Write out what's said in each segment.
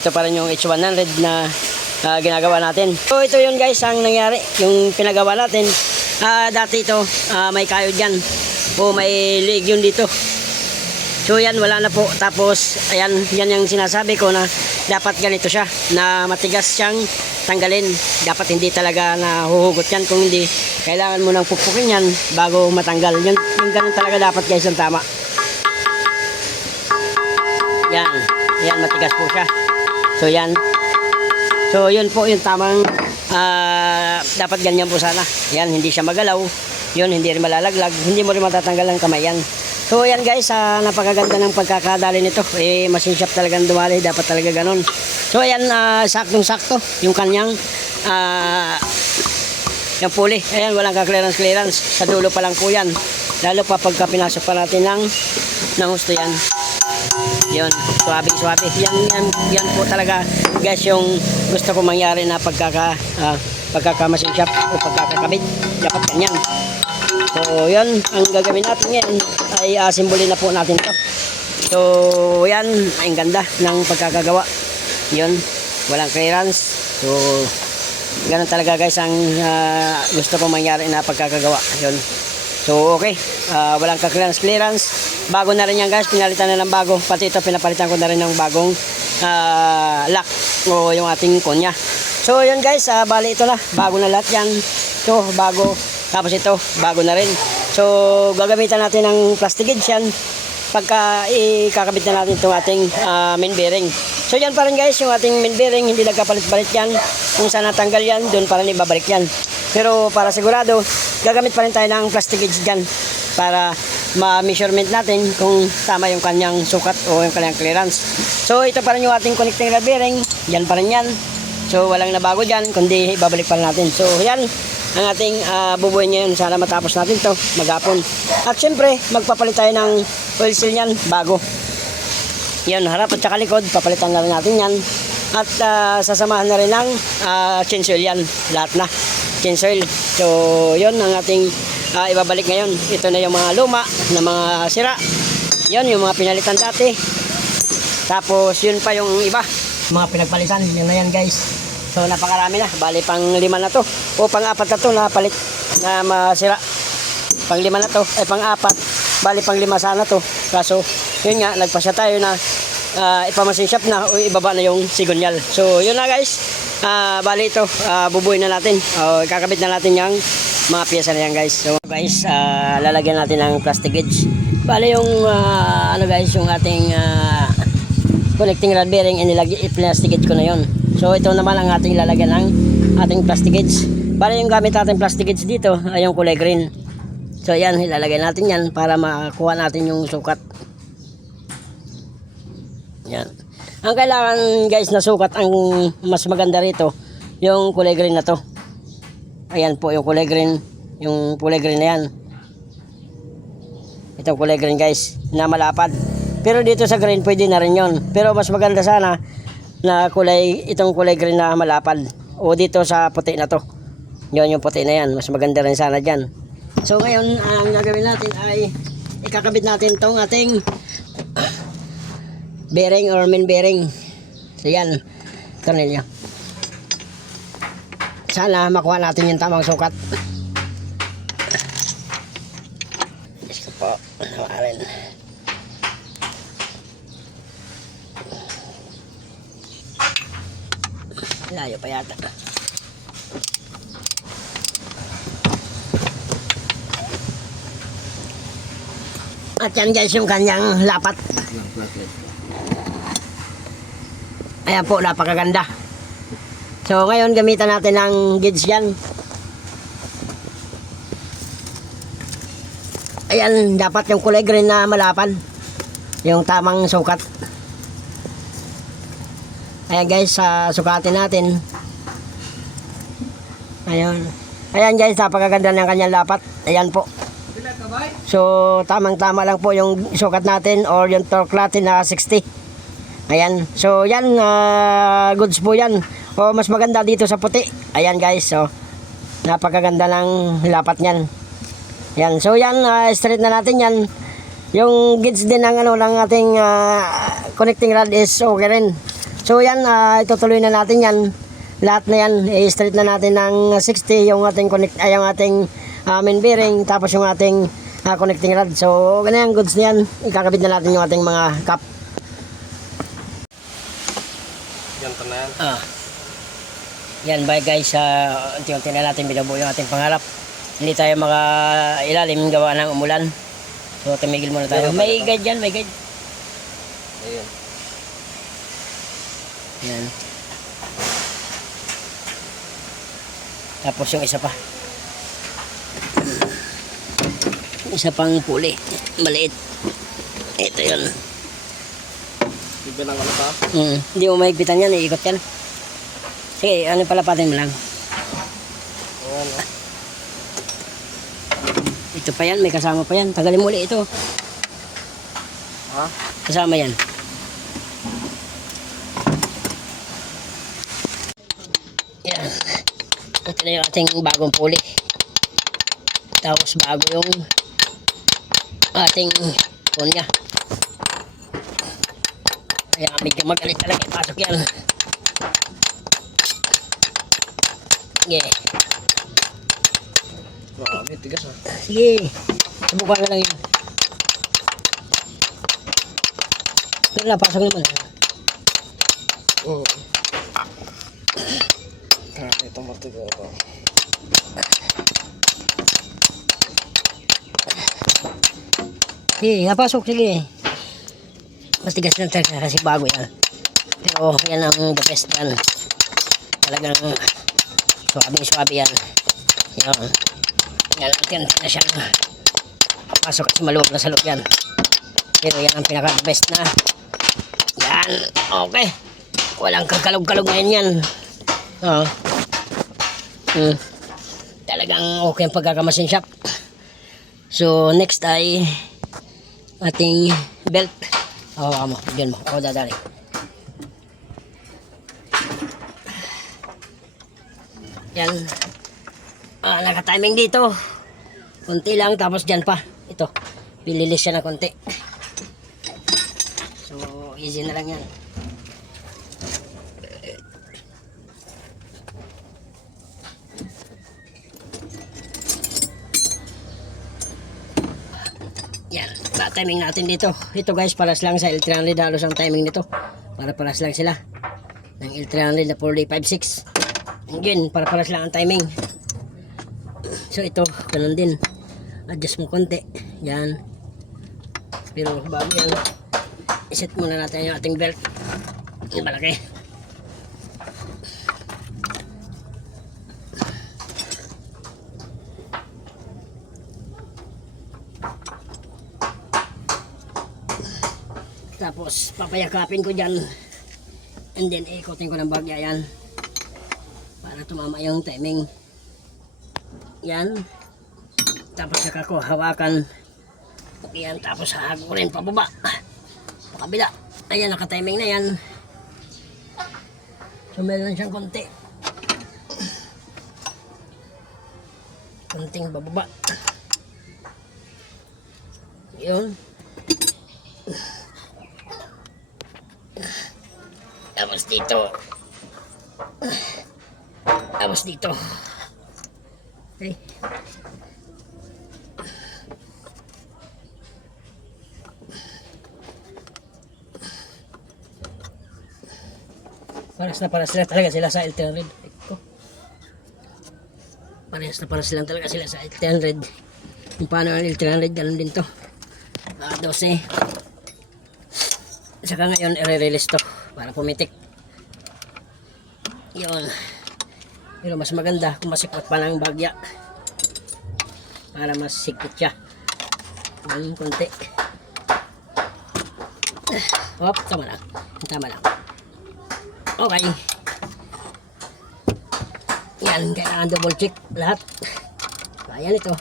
Ito pa rin yung H100 na ginagawa natin. So ito yun guys ang nangyari, yung pinagawa natin. Dati ito may kayod yan o may liig yun dito. So yan wala na po. Tapos ayan, yan yung sinasabi ko na dapat ganito siya, na matigas siyang tanggalin. Dapat hindi talaga nahuhugot yan, kung hindi kailangan mo nang pukpukin yan bago matanggal. Yung ganun talaga dapat guys ang tama. Yan matigas po siya. So yan. So yun po yung tamang dapat ganyan po sana. Yan, hindi siya magalaw. Yun, hindi rin malalaglag. Hindi mo rin matatanggal ang kamay yan. So yan guys, napakaganda ng pagkakadali nito. Machine shop talagang dumali. Dapat talaga ganun. So ayan, saktong-sakto yung kanyang yung pulley. Ayan, walang ka-clearance. Sa dulo pa lang po yan. Lalo pa pagka pinasok pa natin ng gusto yan. Yun, swabe. Yan po talaga guys yung gusto ko mangyari na pagkaka-machine shop o pagkakakabit. Dapat ganyan. So yun, ang gagawin natin ngayon ay simbolin na po natin to. So yan, ang ganda ng pagkakagawa. Yun, walang clearance. So ganun talaga guys ang gusto ko mangyari na pagkakagawa. Yun. So okay, walang ka-clearance. Bago na rin yan guys, pinalitan na ng bago. Pati ito pinapalitan ko na rin ng bagong lock o yung ating konya. So yun guys, bali ito na, bago na lahat yan. Ito bago, tapos ito bago na rin. So gagamitan natin ng plastic gauge yan pagka ikakabit na natin itong ating main bearing. So yan pa rin guys, yung ating main bearing, hindi nagkapalit-palit yan. Kung saan natanggal yan, doon pa rin ibabalik yan. Pero para sigurado, gagamit pa rin tayo ng plastic gauge dyan para ma-measurement natin kung tama yung kanyang sukat o yung kanyang clearance. So ito pa rin yung ating connecting rod bearing. Yan pa rin yan. So walang nabago dyan, kundi ibabalik pa rin natin. So yan ang ating bubuin ngayon. Sana matapos natin to maghapon. At syempre magpapalit tayo ng oil seal yan bago. Yan, harap at saka likod, papalitan na rin natin yan. At sasamahan na rin ng chain oil yan. Lahat na chain oil. So yun ang ating ibabalik ngayon. Ito na yung mga luma na mga sira. Yun yung mga pinalitan dati. Tapos yun pa yung iba, mga pinagpalitan. Yun na yan guys. So napakarami na. Bali pang 5 na to o pang 4 na to na palit na masira. Pang 5 na to ay pang 4. Bali pang 5 sana to. Kaso yun nga, nagpasya tayo na ipamasin shop na o ibaba na yung sigonyal. So yun na guys. Bali ito, bubuin na natin. Kakabit na natin yung mga piyesa na yan guys. So guys, lalagyan natin ng plastic gauge. Bali yung ano guys, yung ating connecting rod bearing, plastic gauge ko na yon. So ito naman ang ating lalagyan ng ating plastic gauge. Bali yung gamit natin plastic gauge dito ay yung kulay green. So yan, ilalagay natin yan para makuha natin yung sukat. Yan. Ang kailangan guys na sukat, ang mas maganda rito yung kulay green na to. Ayan po yung kulay green. Yung kulay green na yan. Itong kulay green guys, na malapad. Pero dito sa green pwede na rin yun. Pero mas maganda sana na itong kulay green na malapad. O dito sa puti na to. Yun yung puti na yan. Mas maganda rin sana dyan. So ngayon, ang gagawin natin ay ikakabit natin tong ating bearing or main bearing. So yan, tornilyo. Sana makuha natin yung tamang sukat. Yes ko po, nawarin. Layo pa yata. At yan guys yung kanyang lapat. Ayan po, napakaganda. So ngayon gamitan natin ng gauge yan. Ayan, dapat yung kulay green na malapad. Yung tamang sukat. Ayan guys, sukatin natin. Ayan. Ayan guys, napakaganda ng kanyang lapat. Ayan po. So tamang tama lang po yung sukat natin or yung torque natin na 60. Ayan. So yan, goods po yan. O mas maganda dito sa puti. Ayan guys, so napakaganda ng lapat niyan. Yan. So yan, straight na natin yan. Yung gauge din ng ng ating connecting rod is okay rin. So yan, itutuloy na natin yan. Lahat na yan, i-straight na natin ng 60 yung ating yung ating main bearing, tapos yung ating connecting rod. So ganyan, goods na yan. Ikakabit na natin yung ating mga cap. Yan na yan. Yan ba guys, unti-unti na natin binubuo yung ating pangarap. Hindi tayo ilalim gawa ng umulan. So tumigil muna tayo. May guide yan, may guide. Ayun. Yan. Tapos yung isa pa. Isa pang puli. Maliit. Ito yun. Bibilang ano pa? Hindi mo mahigpitan yan, iikot yan. Sige, ano palapatin mo lang. Ayan, Ito pa yan, may kasama pa yan. Tagalin mo ulit ito. Ha? Kasama yan. Yan. Ito na yung ating bagong puli. Tapos bago yung ating punya. Kaya medyo magalit talaga ipasok yan. Sige. Grabe, tigas ha. Sige. Subukan na lang yun. Pero napasok naman. Oo. Grabe itong matigas ito. Sige, napasok. Sige. Matigas na talaga kasi bago yan. Pero yan ang the best yan. Talagang swabe yan. Yan. Yan natin na siyang pasok kasi maluwag na sa loob yan. Pero yan ang pinaka best na. Yan. Okay. Walang kakalog-kalog ngayon yan. Talagang okay ang pagkakamasin shop. So next ay ating belt. Mo. Diyan mo. Ako dadali. Yan. Naka-timing dito. Kunti lang, tapos dyan pa. Ito. Pililis siya na kunti. So, easy na lang yan. Yan. Timing natin dito. Ito guys, paras lang sa L300. Halos ang timing nito. Paras lang sila. Ng L300 na 4D56. Again, paras lang ang timing. So ito, ganun din. Adjust mo konti. Yan. Pero bago yan, iset muna natin yung ating belt. Yung malaki. Tapos papayakapin ko dyan. And then ikotin ko ng bagya yan. Para tumama yung timing. Yan. Tapos saka ko hawakan. Yan. Tapos hahagurin pababa. Pakabila. Ayan, naka-timing na yan. So meron lang siyang konti. Konting bababa. Yun. Tapos dito. Tapos dito. Okay. Paras na talaga sila sa L300. Paras lang talaga sila sa L300. Kung paano ang L300, ganun din to. 12. Saka ngayon, i-release to para pumitik. Yun. Pero mas maganda kung masikot pa ng bagya. Para mas sikot siya. Ng konti. Hop, tama lang. Tama lang. Okay. Yan, kailangan double check lahat. Ayan ito.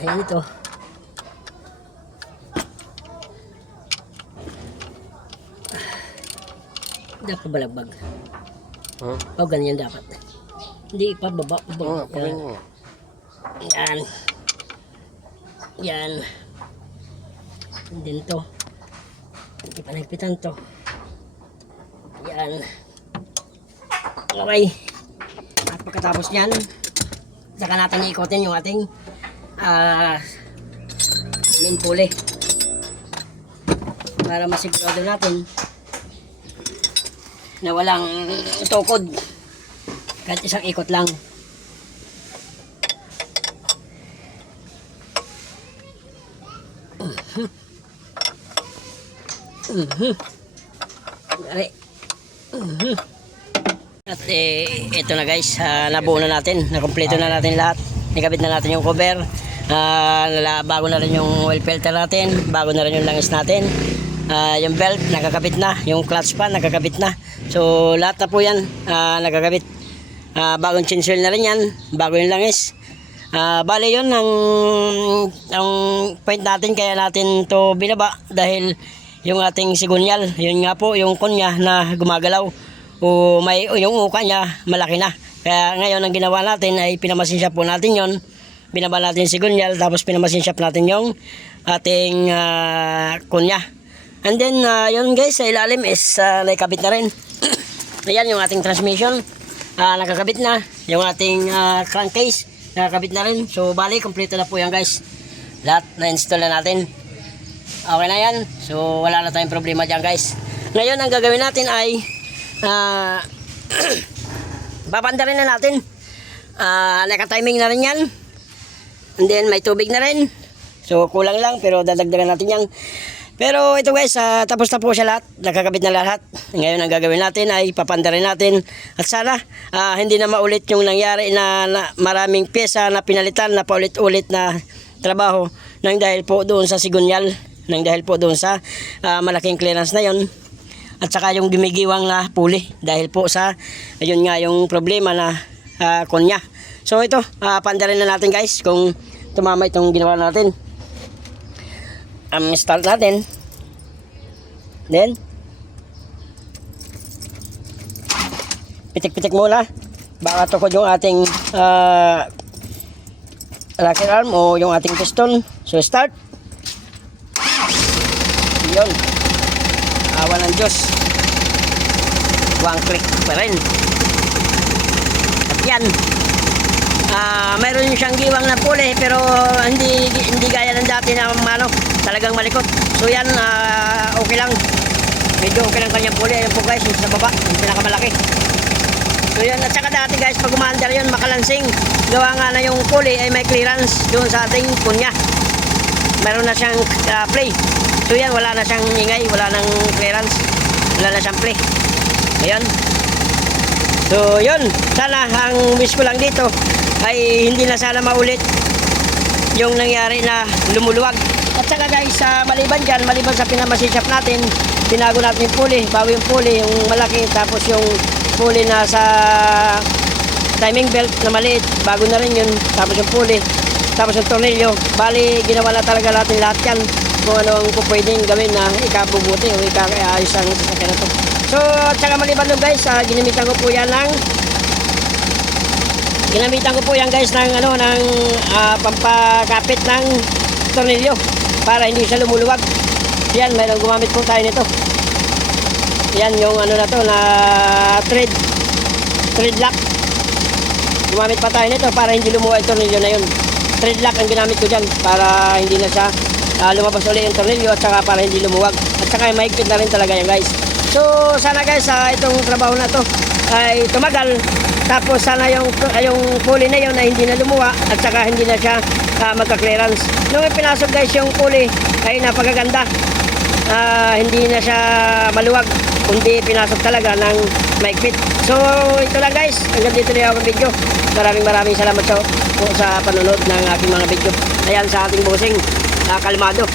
Ayan ito. Dapat balagbag. Huh? O, ganyan dapat. Hindi ipababa. Yan. Yan. Yan. And then to. Ipanagpitan to. Yan. Okay. At pagkatapos nyan, saka natin iikotin yung ating main pulley. Para masigurado natin na walang tukod. Kahit isang ikot lang. At ito na guys, nabuo na natin, nakompleto na natin lahat. Nakabit na natin yung cover, bago na rin yung oil filter natin, bago na rin yung langis natin, yung belt nakakabit na, yung clutch pan nakakabit na. So lahat na po yan nakakabit. Bagong change oil na rin yan, bago yung langis. Bale yun ang point natin, kaya natin to binaba dahil yung ating sigunyal, yun nga po yung konya na gumagalaw o yung uka niya malaki na. Kaya ngayon ang ginawa natin ay pinamasin shop po natin yon, binaba natin yung sigunyal, tapos pinamasin shop natin yung ating konya. And then yun guys, sa ilalim is nakakabit na rin. Ayan yung ating transmission, nakakabit na. Yung ating crankcase nakakabit na rin. So bali, kompleto na po yan guys, lahat na-install na natin. Okay na yan. So wala na tayong problema dyan guys. Ngayon ang gagawin natin ay babanda rin na natin. Naka-timing na rin yan. And then may tubig na rin. So kulang lang pero dadagdagan natin yan. Pero ito guys, tapos na po siya lahat. Nakakabit na lahat. Ngayon ang gagawin natin ay papanda rin natin. At sana hindi na maulit yung nangyari na maraming pyesa na pinalitan na paulit-ulit na trabaho nang dahil po doon sa sigunyal, nang dahil po doon sa malaking clearance na yon, at saka yung gumigiwang na pulley dahil po sa ayun nga yung problema na konya. So ito, pandarin na natin guys kung tumama itong ginawa natin. Start natin, then pitik-pitik muna, baka tukod yung ating rocker arm o yung ating piston. So start. Yun, awa ng Diyos, one click pa rin. At yan, mayroon siyang giwang na pulley pero hindi gaya ng dati na talagang malikot. So yan, okay lang, medyo okay lang kanyang pulley. Ayun po guys, yung sa baba, yung pinakamalaki. So yan, at saka dati guys, pag umaandar yun makalansing, gawa nga na yung pulley ay may clearance doon sa ating kunya. Meron na siyang play. So yan, wala na siyang ingay, wala nang clearance, wala na siyang play. Ayan. So yun, sana ang wish ko lang dito ay hindi na sana maulit yung nangyari na lumuluwag. At saka guys, maliban dyan, maliban sa pinamasin-shop natin, tinago natin yung pulley, bago yung pulley, yung malaki, tapos yung pulley na sa timing belt na maliit, bago na rin yun, tapos yung pulley, tapos yung tornilyo. Bali, ginawa na talaga natin lahat yan kung ano ang pwedeng gawin na ikabubuti o ikaayos ang sasakyan na to. So, at saka maliban doon guys, ginamitan ko po yan guys ng pampakapit ng tornilyo para hindi siya lumuluwag. Yan, mayroong gumamit po tayo nito. Yan yung na to na thread lock. Gumamit pa tayo nito para hindi lumuwag yung tornilyo na yun. Thread lock ang ginamit ko dyan para hindi na siya lumabas ulit yung tornilyo, at saka para hindi lumuwag, at saka mahigpit na rin talaga yan guys. So sana guys, itong trabaho na to ay tumagal, tapos sana yung pulley na yun ay hindi na lumuwa, at saka hindi na siya magka-clearance. Nung ipinasok guys yung pulley ay napakaganda, hindi na siya maluwag, kundi pinasok talaga ng mahigpit. So ito lang guys, hanggang dito na yung video. Maraming salamat po sa panonood ng aking mga video. Ayan, sa ating bossing Kalmado.